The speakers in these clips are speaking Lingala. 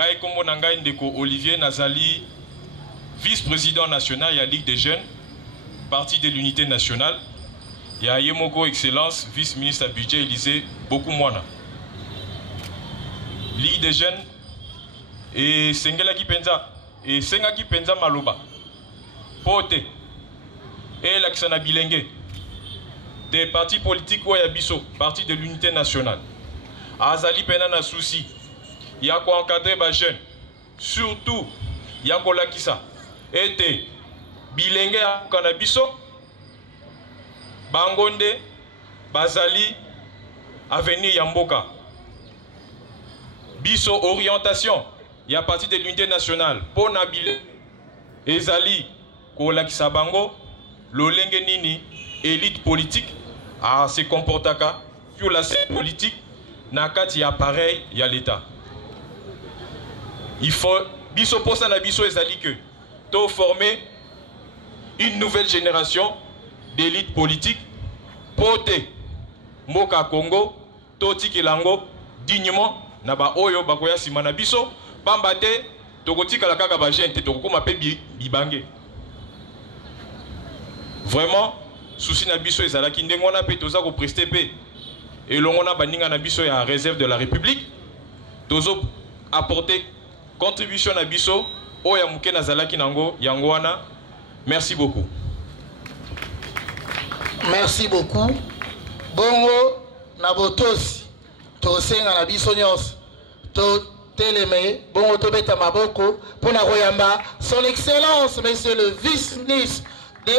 Ngai Kombo Nangai Ndeko Olivier Nazali, vice-président national de la Ligue des Jeunes, parti de l'unité nationale. Il y a Yemoko Excellence, vice-ministre à budget Élysée Bokumwana. Ligue des Jeunes et Sengelaki Penza et Sengaki Penza Maloba. Pote et l'Aksana Bilenge. Des partis politiques ou Yabiso, parti de l'unité nationale. Azali Penana Souci. Il y a quoi encadrer les jeunes. Surtout, il y a quoi Lakisa. Et Bilenge à Kanabiso. Bangonde, Bazali, Avenir Yamboka. Biso orientation, il y a parti de l'unité nationale. Ponabile, Ezali, Kolakisa Bango, Lolenge Nini, élite politique, se comportaka, sur la scène politique, Nakati y a pareil, il y a l'État. Il faut, Biso Posa na Biso Ezali que, to former une nouvelle génération d'élite politique, pote, Moka Congo, Toti Kilango, dignement, Naba Oyo, Bakoya Simana Biso, Pambate, Tokoti Kalakaka Bajente, Tokoma Pe Bibange. Vraiment, souci na Biso Ezalaki, Ndengona Pe Toza ko prester Pe, et l'ongona Baninga na Biso ya réserve de la République, Tozo apporter contribution na Biso, Oya Muke Nazalaki Nango, Yangoana. Merci beaucoup. Merci beaucoup. Bongo Nabotosi, Tosenga na biso nyos, to teleme, bongo to beta maboko, pour na royamba, son excellence, monsieur le vice-ministre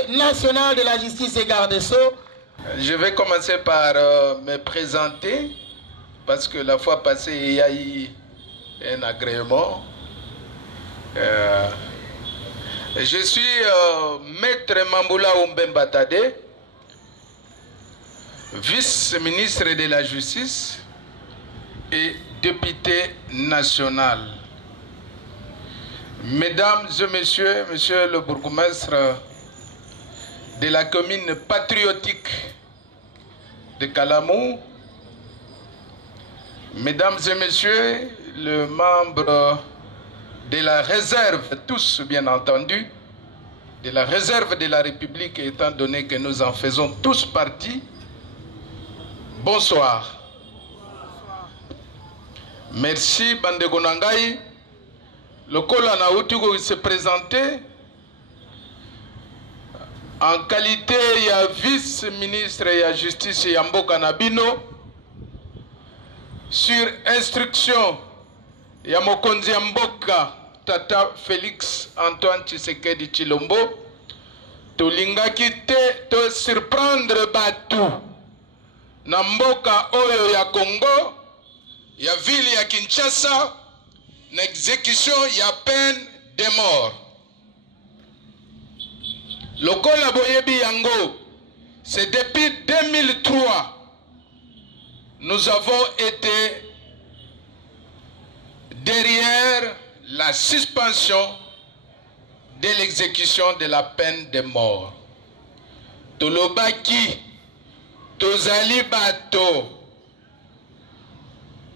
national de la justice et garde des Sceaux. Je vais commencer par me présenter, parce que la fois passée, il y a eu un agrément. Je suis maître Mamboula Ombemba Tade, vice-ministre de la Justice et député national. Mesdames et messieurs, monsieur le bourgmestre de la commune patriotique de Kalamou, mesdames et messieurs, les membres de la réserve, tous bien entendu, de la réserve de la République, étant donné que nous en faisons tous partie, bonsoir. Merci Bandeko Nangai. Le Kolana Outugo se présentait en qualité de vice-ministre de la Justice Yamboka Nabino sur instruction Yamokonzi Yamboka Tata Félix Antoine Tshisekedi Chilombo. Tolingaki te to surprendre batu na mboka oyo ya Congo, ya ville ya Kinshasa, na exécution ya peine de mort. Lokola boyebi yango, c'est depuis 2003 nous avons été derrière la suspension de l'exécution de la peine de mort. Tolobaki Tozali bato,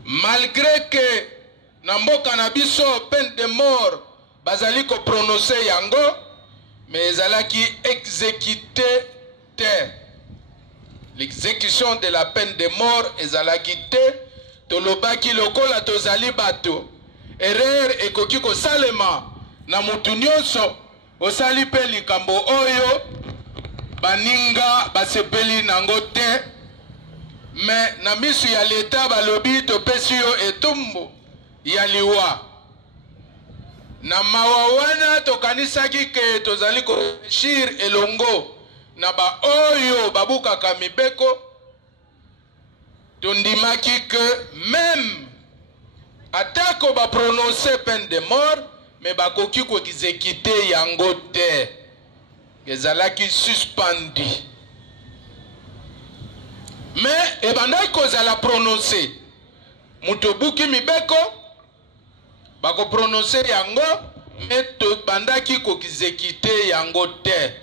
malgré que Namboka Nabiso peine de mort bazali ko prononcer yango, mais ezalaki exécuté te. L'exécution de la peine de mort ezalaki te. Tolobaki lokola tozali bato, erreur ekoki ko salema na mutu nyonso osali pe likambo oyo baninga basepeli nango te, mais na misu ya leta balobi topesi yo etumbu ya liwa. Na mawa wana tokanisaki ke tozali koshir elongo na ba oyo babukaka mibeko, tondimaki ke même atako ba prononcer peine de mort, mais bakoki ko exécuter yango te. Ezalaki suspendu. Mais ebandaki kozala prononcer mutobuki mibeko bako prononcer yango, mais to bandaki ko exécuter yango te.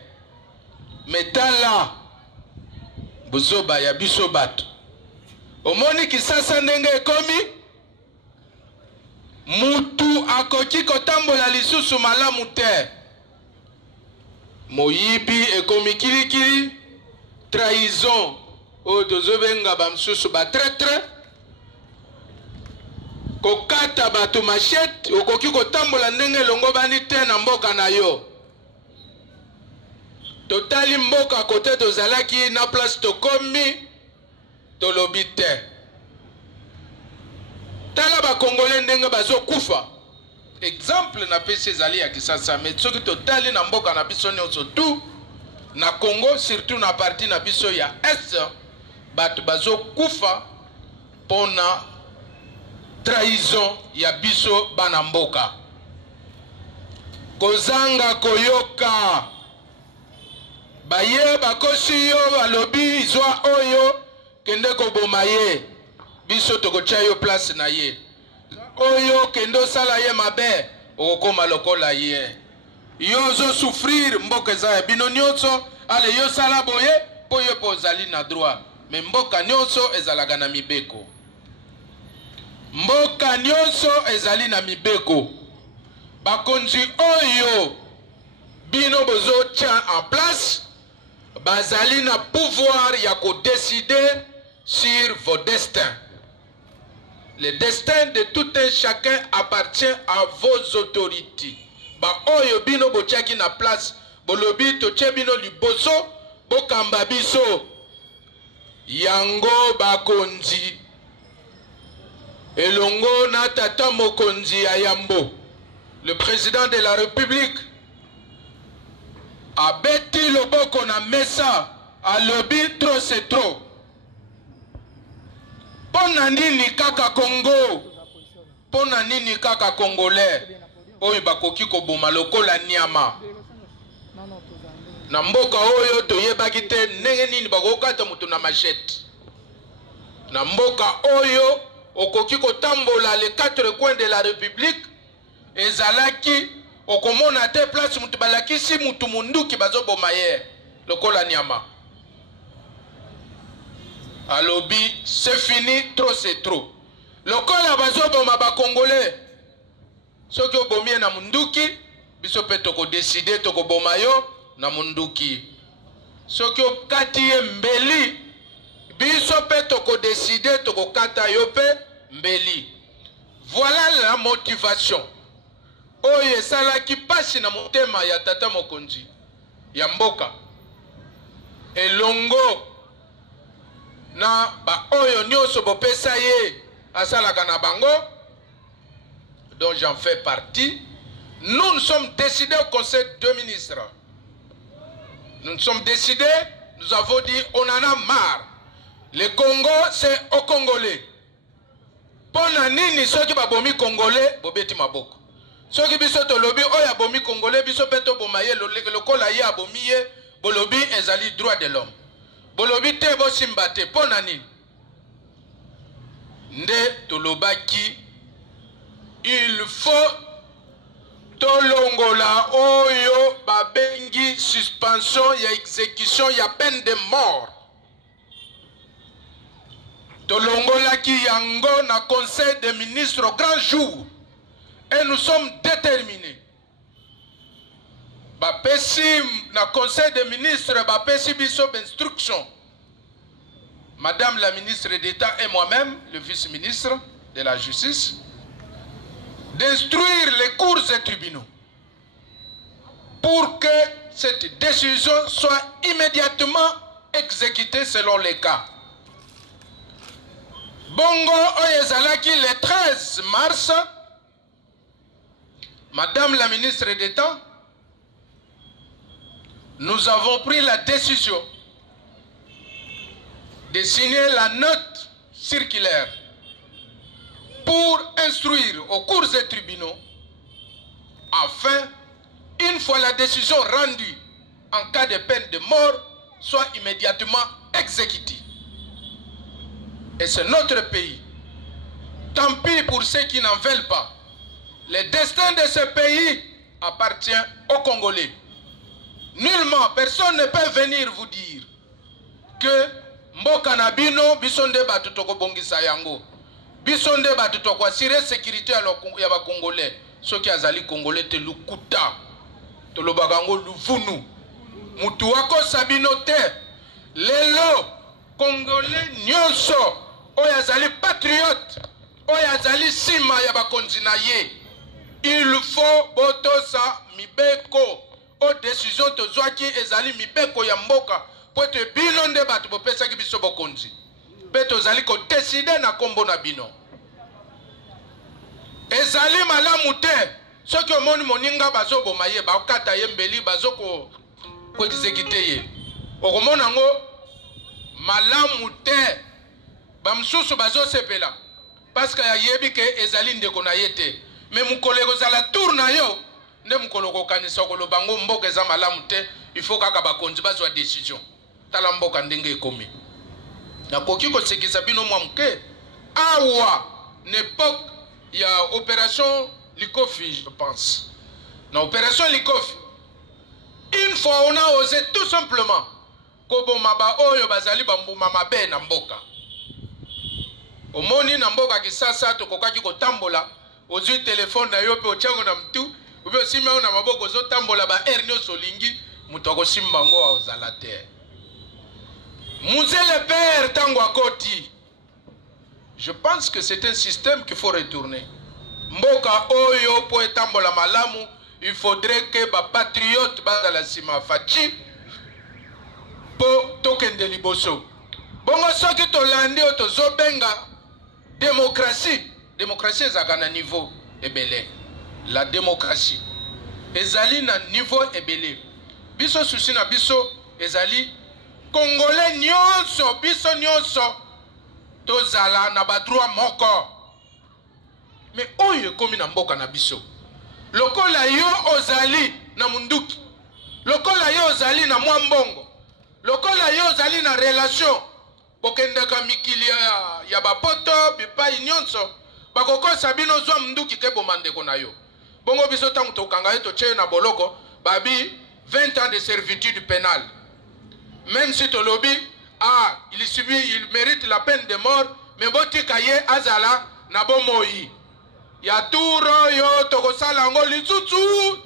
Metala buzoba ya biso bato. Omoni kisasa ndenge ekomi, mutu akoki kotambola lisusu malamu te. Moyibi ekomi kilikili, trahison o tozobenga bamsusu ba traître. Kokata bato machette okoki kotambola ndenge longo bani te na mboka na yo. Totali mboka kote tozalaki na place tokomi tolobi te. Tala ba Congolais ndenge bazo kufa. Exemple na pesi ezali ya Kisasa, mais soki totali na mboka na biso nyonso tu na Congo, surtout na parti na biso ya Est, bato bazo kufa pona trahison ya biso bana mboka. Kozanga koyoka baye bakosi yo balobi izwa oyo kende koboma ye biso tokotia yo place na ye. Oyo kendo sala ye mabe okokoma lokola ye. Yo zo souffrir mboka za ya bino nyonso ale yo sala boye po yo pozali na droit. Me mboka nyonso ezalaga na mibeko. Mboka nyonso ezali na mibeko. Bakonzi oyo bino bozo tient en place bazali na pouvoir ya ko décider sur vos destins. Le destin de tout un chacun appartient à vos autorités. Ba oyo bino botiaki na place bolobi totie bino liboso bokamba biso yango bakonzi elongo na tata mokonzi ya Yambo, le président de la République a beti loboko na mesa alobi trop c'est trop. Pona nini kaka Congo, pona nini kaka Congolais oyo bakoki koboma lokola nyama. Na mboka oyo toyebaki te ndenge nini bakokata mutu na machette. Na mboka oyo okoki kotambola les quatre coins de la République ezalaki okomona te place mutu balakisi mutu munduki bazoboma ye lokola nyama. Alobi c'est fini, trop c'est trop. Lokola bazoboma ba Congolais soki obomie na munduki biso pe toko décider toko boma yo na munduki. Soki okati ye mbeli biso pe toko décider toko kata yo pe mbeli. Voilà la motivation oyo esalaki pasi na motema ya tata mokonzi ya mboka elongo na ba oyo nyonso bopesa ye asalaka na bango, dont j'en fais partie. Nous nous sommes décidés au conseil de ministres. Nous nous sommes décidés, nous avons dit on en a marre. Le Congo c'est au Congolais. Pona nini soki babomi Congolais bobeti maboko. Soki biso to lobi oya bomi Congolais biso peto bomaye lokola ye abomi ye bolobi ezali droit de l'homme. Bolobi te bo simbate pona nini. Nde tolobaki il faut tolongola oyo babengi suspension ya exécution ya peine de mort. Tolongolaki yango na conseil des ministres au grand jour et nous sommes déterminés. Bapesi na conseil des ministres bapesi biso instruction. Madame la ministre d'État et moi-même, le vice-ministre de la Justice, d'instruire les cours et tribunaux pour que cette décision soit immédiatement exécutée selon les cas. Bongo Oyezalaki le 13 mars, Madame la ministre d'État, nous avons pris la décision de signer la note circulaire pour instruire aux cours et tribunaux afin, une fois la décision rendue en cas de peine de mort, soit immédiatement exécutée. Et c'est notre pays. Tant pis pour ceux qui n'en veulent pas. Le destin de ce pays appartient aux Congolais. Nullement, personne ne peut venir vous dire que Mboka na bino bisonde batu toko bongisa yango. Bisonde batu toko assurer sécurité ya ba Congolais. soki azali congolais te lukuta tolobaka yango luvunu mutu akosa bino te lelo congolais nyonso oyo azali patriote oyo azali nsima ya bakonzi na ye il faut botosa mibeko o décision tozwaki ezali mibeko ya mboka po ete bino nde bato bopesaki biso bokonzi mpe tozali kodeside na nkombo na bino ezali malamu te soki omoni moninga bazoboma ye bakata ye mbeli bazokoexekite ye okomona yango malamu te bamosusu bazosepela parceke ayebi ke ezali ndeko na ye te me mokolo ekozala tour na yo nde mokolo kokanisa koloba ngo mboka eza malamu te ifo kaka bakonzi bazwa décision tala mboka ndenge ekomi nakoki kosekisa bino mwa moke awa na époque ya opération Likofi je pense na opération Likofi une fois on a osé tout simplement koboma ba oyo bazali bambuma mabe na mboka omoni na mboka kisasa tokokaki kotambola ozwi telefone na yo pe ochango na mtu ube osimba na maboko ozotambola ba air nyonso olingi mutu akosimba ngo aozala te Muzele père tango akoti. Je pense que c'est un système qu'il faut retourner. Mboka oyo po etambola malamu, il faudrait que ba patriote ba la sima fachi po tokende liboso. Bongo soki tolandi otozobenga démocratie. Démocratie ezaka na niveau ebele. La démocratie ezali na niveau ebele. Biso susi na biso ezali Congolais nyonso biso nyonso tozala na ba droit moko. Mais oyo komi na mboka na biso. Lokola yo ozali na munduki. Lokola yo ozali na mwambongo. Lokola yo ozali na relation. Bokendaka mikili ya bapoto bipai nyonso. Bakokosa bino zwa munduki ke bomandeko na yo. Bongo biso tangu tokanga eto che na boloko babi 20 ans de servitude pénale. Même si Tolobi, il mérite la peine de mort, mais Boti Kaye Azala, Nabo Moï. Yaturo yo, Tokosala ngo lisusu.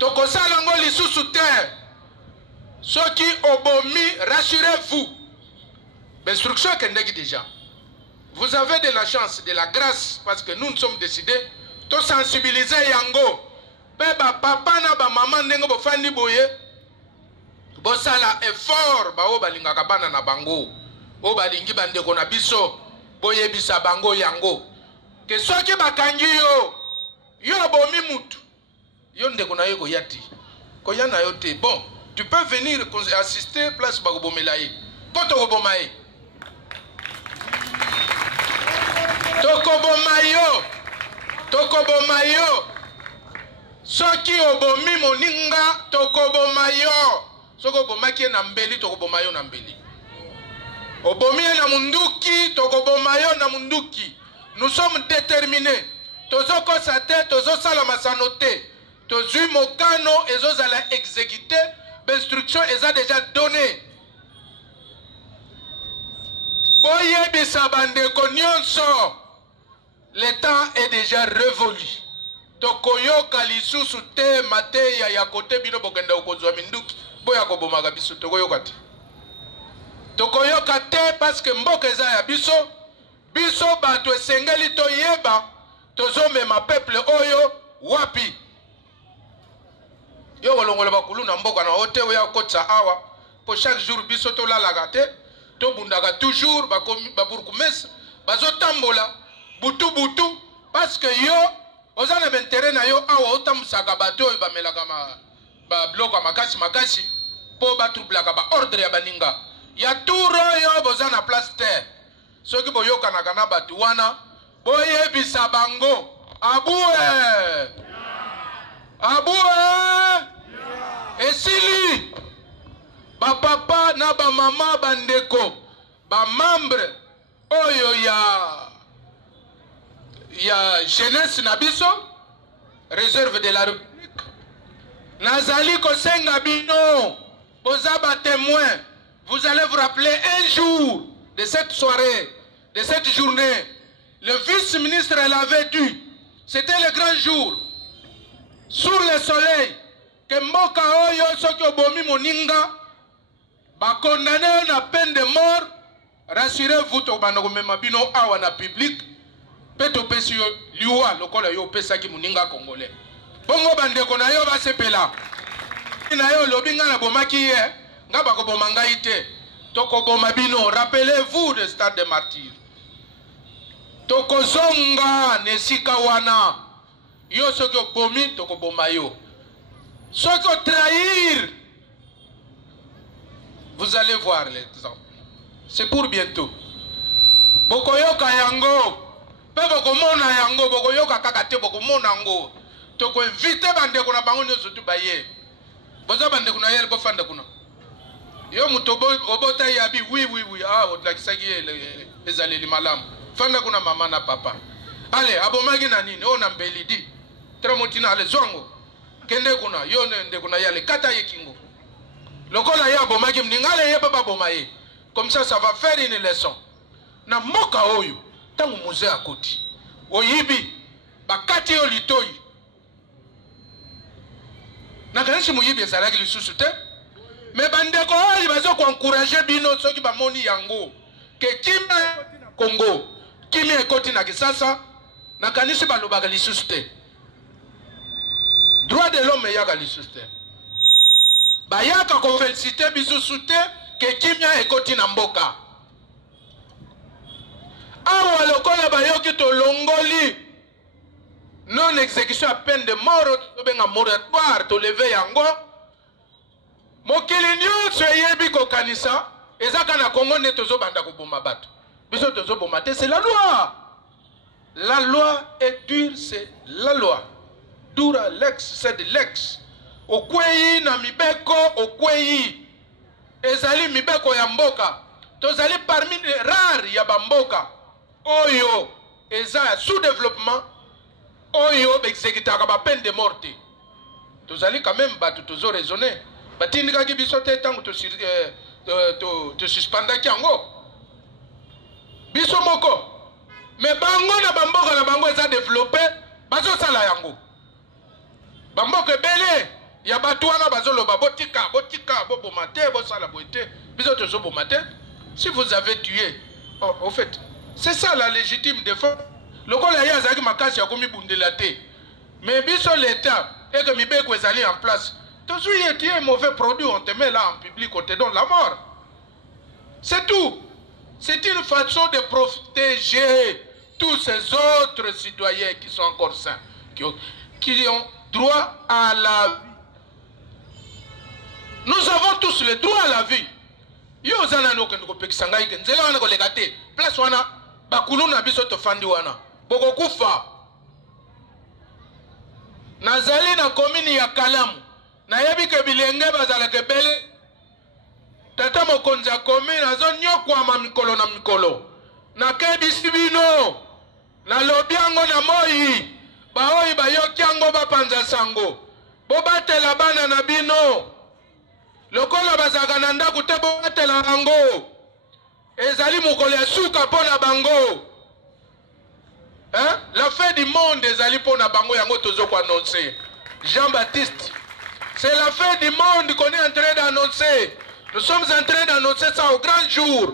Tokosala ngo lisusu te. Soki obomi, rassurez-vous. L'instruction est déjà. Vous avez de la chance, de la grâce, parce que nous sommes décidés de sensibiliser Yango. Beba papa na ba maman nengo bofandi boye. Bosala effort ba o balingaka bana na bango o balingi bandeko na biso boyebisa bango yango ke soki bakangi yo bomi mutu yo ndeko na yo koyati koyana yo te bon tu peux venir assister place ba kobomela ye poto koboma ye tokoboma yo soki obomi moninga tokoboma yo soko bomaki na mbeli tokoboma yo na mbeli obomi na munduki tokoboma yo na munduki. Nous sommes déterminés tozoko sate tozosala masano te tozui mokano ezozala exécuté l'instruction eza déjà donné boyebisa bandeko nyonso le temps est déjà révolu tokoyoka lisusu te mateya ya kote bino bokenda okozwa minduki boya kobomaka biso tokoyoka te tokoyoka te parce que mboka eza ya biso bato esengeli toyeba tozomema peuple oyo wapi yo kolongola bakulu na mboka na ote oya kotsa awa po chaque jour biso tolalaka te tobundaka toujours baburkumesa bazotambola butu parce que yo oza na bentere na yo awa otamusaka bato oyo bamelaka babloko makasi po batroublaka baordre ya baninga ya turo yo boza na place te soki boyokanaka na bato wana boyebisa bango abue esili bapapa na bamama bandeko bamembre oyo ya jeunesse na biso réserve de la République nazali kosenga bino boza ba témoin. Vous allez vous rappeler un jour de cette soirée, de cette journée. Le vice-ministre l'avait dit c'était le grand jour. Sur le soleil, que mboka oyo soki obomi moninga, ba condamné na peine de mort, rassurez-vous to banda ko mema bino awa na public, peto pesi yo liwa lokola yo pesa ki moninga congolais. Bongo bande ko na yo ba sepela. Na yo lobi nga na bomaki ye, nga ba ko bomanga ite. Toko boma bino, rappelez-vous de stade de martyrs. Toko zonga nesika wana. Yo soki bomi toko boma yo. Soki trahir. Vous allez voir les exemples. C'est pour bientôt. Bokoyoka yango. Pe bokomona yango, bokoyoka kakate bokomona yango. Toko invite bande kuna bango nyoso tu baye. Boza bande kuna yel bofanda kuna. Yo mutobo obota yabi oui. Ah, odakisaki les aleli malam. Fanda kuna mama na papa. Allez, abomagi na nini? O na mbelidi. Tramotina ale zongo. Kende kuna yo nende kuna yale kata yekingo. Lokola ya abomagi mningale ye baba bomaye. Comme ça va faire une leçon. Na moka oyo tangu musée akoti. Oyibi bakati yo litoi. Na kanisi muyibi ezalaki lisusu te. Mais bandeko oyo bazo ko encourager bino soki ba moni yango. Ke kimia Congo, kimia ekoti na Kisasa, na kanisi balobaka lisusu te. Droit de l'homme yaka lisusu te. Bayaka ko féliciter biso te ke kimia ekoti na mboka. Awa lokola bayoki to longoli non exécution à peine de mort to benga moratoire to lever yango. Mokili nyonso yebi ko kanisa ezaka na Congo ne tozo banda ko boma bato. Biso tozo boma te, c'est la loi. La loi est dure, c'est la loi. Dura lex, c'est de lex. Okweyi na mibeko okweyi. Ezali mibeko ya mboka. Tozali parmi les rares ya bamboka. Oyo eza sous-développement. Oyo exécutaka ba peine de mort. Tozali quand même batu tozo raisonner. Batindika ki biso te tango to suspendaki yango. Biso moko. Mais bango na bamboka na bango eza développé, bazo sala yango. Bamboka ebele ya batu wana bazoloba botika bobomate bosala boite. Biso tozo bomate. Si vous avez tué, au fait, c'est ça la légitime défense. Lokola ya azaki makasi ya komi bundela te. Mais biso l'état et que mibeko ezali en place. Toujours tu es un mauvais produit, on te met là en public, on te donne la mort. C'est tout. C'est une façon de protéger tous ces autres citoyens qui sont encore sains, qui ont droit à la vie. Nous avons tous le droit à la vie. Yo zana no kendo kopekisanga ike nzela wana kolekate place wana bakulu na biso to fandi wana boko kufa nazali na komini ya Kalamu na yebi ke bilenge bazala ke bele tata mokonzi ya komini azo nyokwama mikolo na mikolo na kebisi bino na lobiango na moi baoyi bayoki yango bapanza sango bobatela bana na bino lokola bazaka na ndako te bobatela yango ezali mokolo ya suka mpo na bango. La fin du monde ezali mpo na bango yango tozoko annoncer. Jean-Baptiste, c'est la fin du monde qu'on est en train d'annoncer. Nous sommes en train d'annoncer ça au grand jour.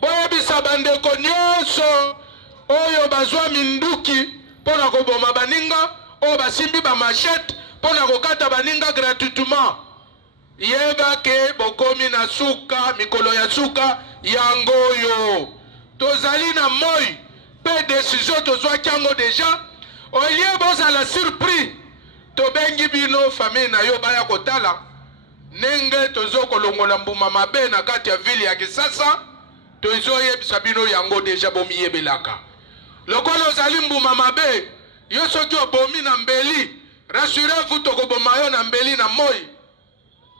Boyebisa bandeko nyonso oyo bazwa minduki mpo na koboma baninga oyo basimbi bamachete mpo na kokata baninga gratuitement. Yeba ke bokomi na suka mikolo ya suka yango yo tozali na moi pe décision tozwaki yango déjà olie bozala surpris tobengi bino famille na yo baya kotala nenge tozokolongola mbuma mabe na kati ya ville ya Kisasa tozoyebisa bino yango déjà bomiyebelaka lokola ozali mbuma mabe yo soki obomi na mbeli rassurez-vous tokoboma yo na mbeli na moi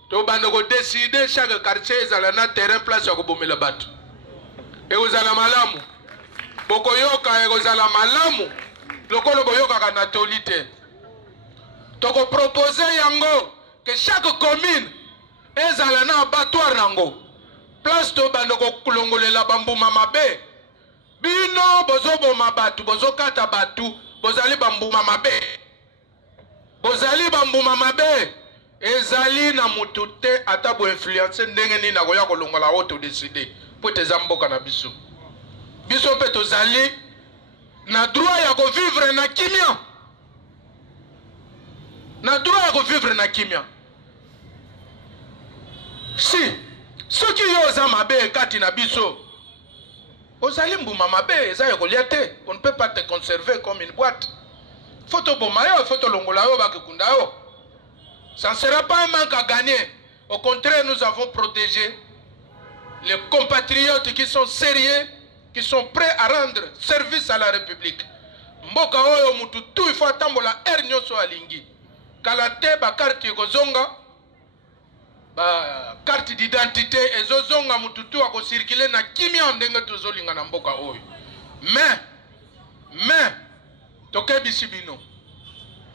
to bande ko décider chaque quartier ezala na terrain place ya kobomela bato ekozala malamu bokoyoka ekozala malamu lokolo boyoka na tolite toko proposer yango que chaque commune ezala na abattoir nango place to bande ko kulongolela bambuma mabe bino bozoboma batu bozokata batu bozali bambuma mabe. Bozali bambuma mabe. Ezali na mutu te ata bo influencer ndenge ni na koya kolongola auto décider po te zamboka na biso. Biso pe tozali na droit ya ko vivre na kimia. Na droit ya ko vivre na kimia. Si soki yo za mabe kati na biso ozali mbuma mabe eza ekolia te. On ne peut pas te conserver comme une boîte. Faut te bomayo, faut te longola yo bakekunda yo. Ça ne sera pas un manque à gagner. Au contraire, nous avons protégé les compatriotes qui sont sérieux, qui sont prêts à rendre service à la République. Mboka oyo mutu tout il faut attendre la ernyoso alingi. Kalate ba carte kozonga, ba carte d'identité ezozonga mutu tout ako circuler na kimia ndenge tozolinga na mboka oyo. Mais tokebi sibino.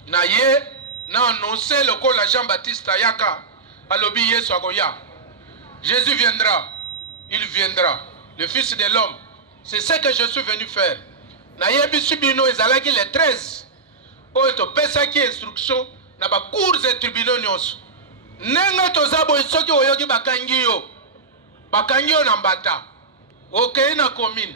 Na ye n'a annoncé le col à Jean-Baptiste Ayaka, à l'obi Yesu agoya. Jésus viendra, il viendra, le Fils de l'homme. C'est ce que je suis venu faire. Nayebi subino ezalaki les 13. Oyo to pesaki instruction na ba cours et tribunaux nyonso. Nenga tozabo isoki oyoki bakangi yo na mbata. Okei na commune.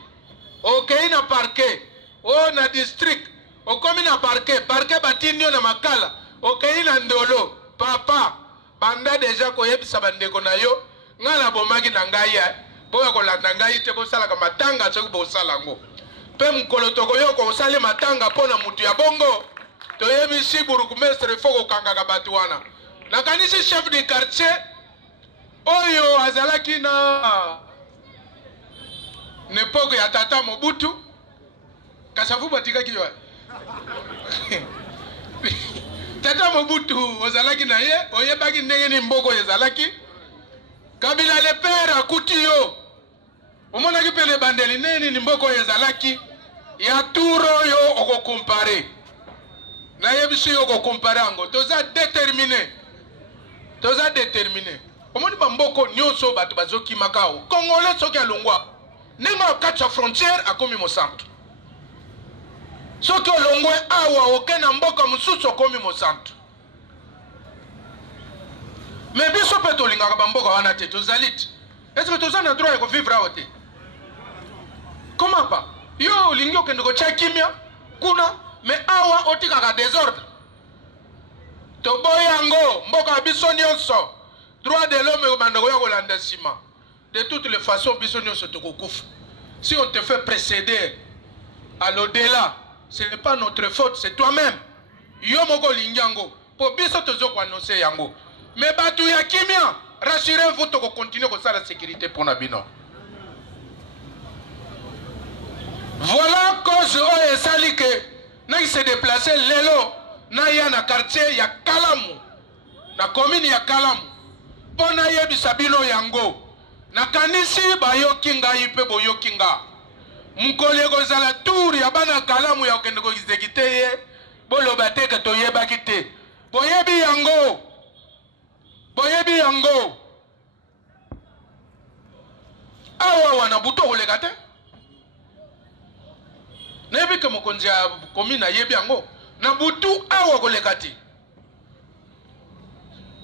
Okei na parquet. O na district. Okomi na parquet batinyo na makala. Okei na ndolo, papa, banda deja koyebisa bandeko na yo, nga na bomaki na ngai ya, boya kolanda ngai te bosala ka matanga soki bosala ngo. Pe mkolo toko yo ko osali matanga pona mutu ya bongo, toyebisi burugumestre foko kanga ka batu wana. Nakanisi chef de quartier, oyo azalaki na n'époque ya tata Mobutu, kasafu batika kiwa. Tata Mobutu ozalaki na ye oyebaki ndenge ni mboko ezalaki Kabila le père akuti yo omonaki pele bandeli neni ni mboko ezalaki ya turo yo oko compare na yebisi yo oko compare ango toza déterminé omoni ba mboko nyonso bato bazoki makao congolais soki alongwa nenga okacha frontière akomi mosantu soki olongwe awa okena mboka mususu okomi mosantu mais biso pe tolingaka bamboka wana te tozalit est-ce que toza na droit ya kovivre awa te comment pas yo olingi okende kotia kimia kuna mais awa otikaka désordre toboya yango mboka ya biso nyonso droit de l'homme ebandako ya kolanda nsima de toutes les façons biso nyonso tokokufa si on te fait précéder à l'au-delà. Ce n'est pas notre faute, c'est toi-même. Yo moko lingango. Pour biso tozo ko annoncer yango. Mais batu ya kimia, rassurez-vous to continuer comme ça la sécurité pour Nabino. Voilà cause o esali que na se déplacer lelo na ya na quartier ya Kalamu. Na commune ya Kalamu. Pona yebisa bino yango. Na kanisi ba yokinga ipe bo yokinga. Mukole kozala tour ya bana Kalamu ya okende ko exécuter ye boloba te ke toyebaki te boyebi yango awa wana buto koleka te nebi ke mokonzi ya commune ayebi yango na butu awa koleka te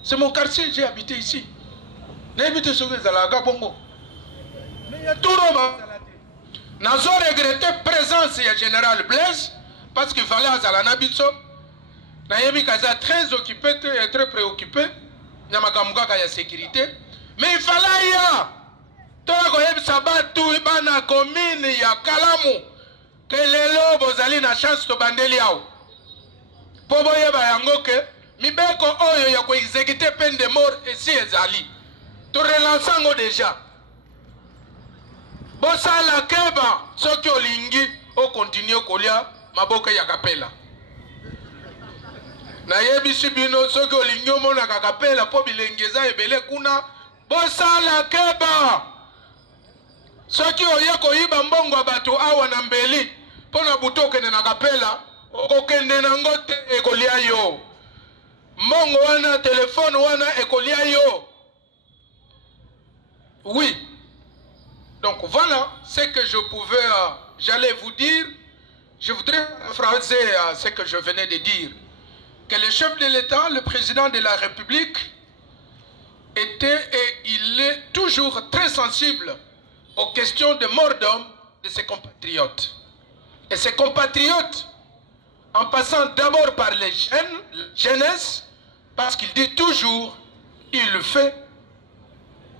c'est mon quartier, j'ai habité ici nebi te soki ezalaka bongo mais ya turoba Nazo regretté présence du général Blaise parce qu'il fallait à Zalana Bitso. Nayebi Kaza très occupé et très préoccupé. Nyamakamuka ya sécurité. Mais il fallait ya. Toko yebi sabatu ibana commune ya Kalamu. Que lelo bozali na chance to bandeli yao. Pobo yeba yango ke mibeko oyo ya ko exécuter peine de mort ici ezali. To relançango déjà. Bosala keba soki olingi o continue kolia maboka ya kapela na yebisi bino soki olingi omona kapela po bilengeza ebele kuna bosala keba soki oye koyiba mbongo bato awa na mbeli pona buto okende na kapela okokende nango te ekolia yo mbongo wana telefone wana ekolia yo oui. Donc voilà ce que je pouvais, j'allais vous dire. je voudrais phraser à ce que je venais de dire, que le chef de l'État, le président de la République, était et il est toujours très sensible aux questions de mort d'homme de ses compatriotes. Et ses compatriotes, en passant d'abord par les jeunes, la jeunesse, parce qu'il dit toujours, il le fait,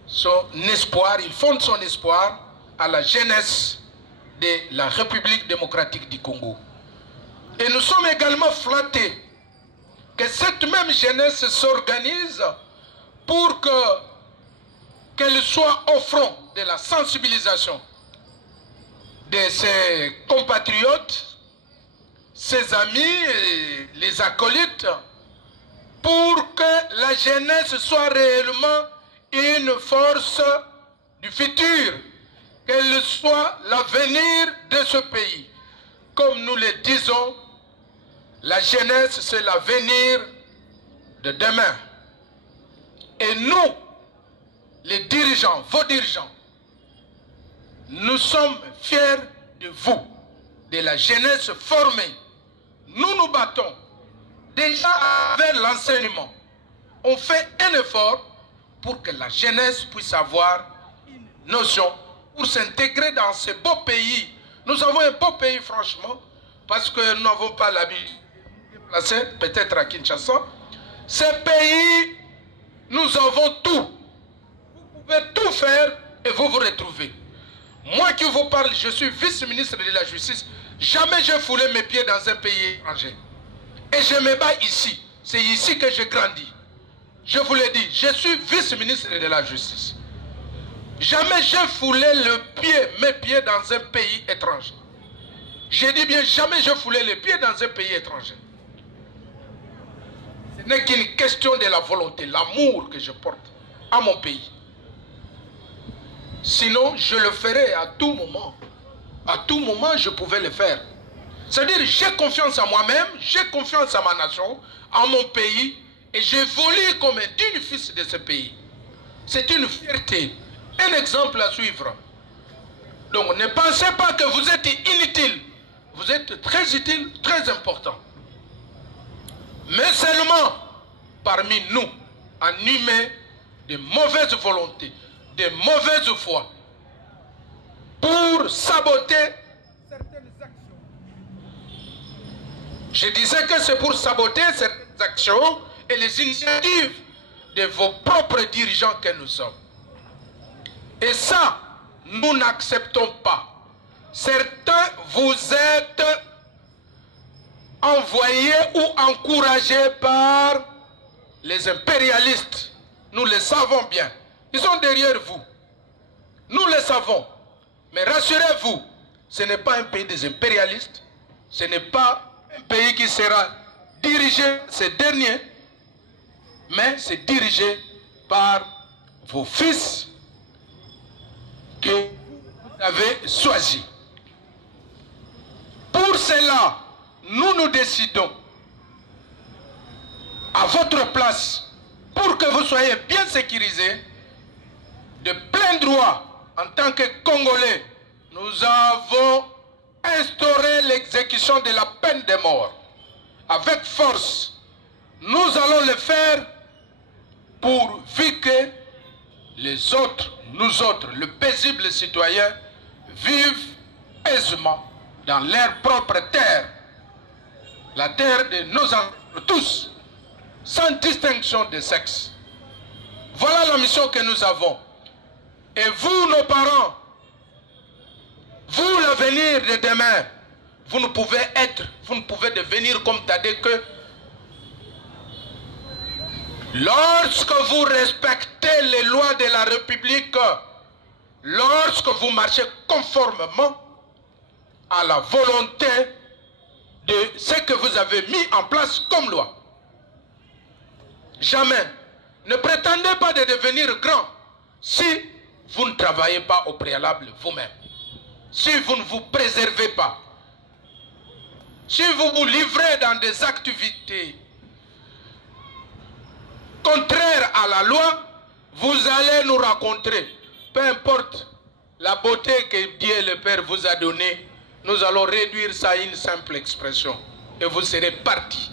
son espoir, il fonde son espoir à la jeunesse de la République démocratique du Congo. Et nous sommes également flattés que cette même jeunesse s'organise pour qu'elle soit au front de la sensibilisation de ses compatriotes, ses amis, et les acolytes, pour que la jeunesse soit réellement une force du futur, qu'elle soit l'avenir de ce pays. Comme nous le disons, la jeunesse, c'est l'avenir de demain. Et nous, les dirigeants, vos dirigeants, nous sommes fiers de vous, de la jeunesse formée. Nous nous battons déjà avec l'enseignement. On fait un effort pour que la jeunesse puisse avoir une notion pour s'intégrer dans ce beau pays. Nous avons un beau pays, franchement, parce que nous n'avons pas l'habitude de déplacer, peut-être à Kinshasa. Ce pays, nous avons tout. Vous pouvez tout faire et vous vous retrouvez. Moi qui vous parle, je suis vice-ministre de la Justice. Jamais je foulé mes pieds dans un pays étranger. Et je me bats ici. C'est ici que j'ai grandi. Je vous l'ai dit, je suis vice-ministre de la Justice. Jamais j'ai foulé mes pieds dans un pays étranger. Je dis bien, jamais j'ai foulé les pieds dans un pays étranger. Ce n'est qu'une question de la volonté, l'amour que je porte à mon pays. Sinon, je le ferai à tout moment. À tout moment, je pouvais le faire. C'est-à-dire, j'ai confiance en moi-même, j'ai confiance à ma nation, en mon pays, et j'évolue comme un digne fils de ce pays. C'est une fierté, un exemple à suivre. Donc, ne pensez pas que vous êtes inutile. Vous êtes très utile, très important. Mais seulement, parmi nous, animés de mauvaises volontés, de mauvaise foi, pour saboter certaines actions. Je disais que c'est pour saboter certaines actions et les initiatives de vos propres dirigeants que nous sommes. Et ça, nous n'acceptons pas. Certains, vous êtes envoyés ou encouragés par les impérialistes. Nous le savons bien. Ils sont derrière vous. Nous le savons. Mais rassurez-vous, ce n'est pas un pays des impérialistes. Ce n'est pas un pays qui sera dirigé, ces derniers, mais c'est dirigé par vos fils que vous avez choisis. Pour cela, nous décidons à votre place, pour que vous soyez bien sécurisés, de plein droit, en tant que Congolais, nous avons instauré l'exécution de la peine de mort. Avec force, nous allons le faire pourvu que les autres, nous autres, le paisible citoyen, vivent aisément dans leur propre terre. La terre de nos ancêtres tous, sans distinction de sexe. Voilà la mission que nous avons. Et vous, nos parents, vous, l'avenir de demain, vous ne pouvez devenir comme Tadé que lorsque vous respectez les lois de la République, lorsque vous marchez conformément à la volonté de ce que vous avez mis en place comme loi. Jamais. Ne prétendez pas de devenir grand si vous ne travaillez pas au préalable vous-même. Si vous ne vous préservez pas. Si vous vous livrez dans des activités contraires à la loi, vous allez nous rencontrer. Peu importe la beauté que Dieu le Père vous a donnée, nous allons réduire ça à une simple expression. Et vous serez partis.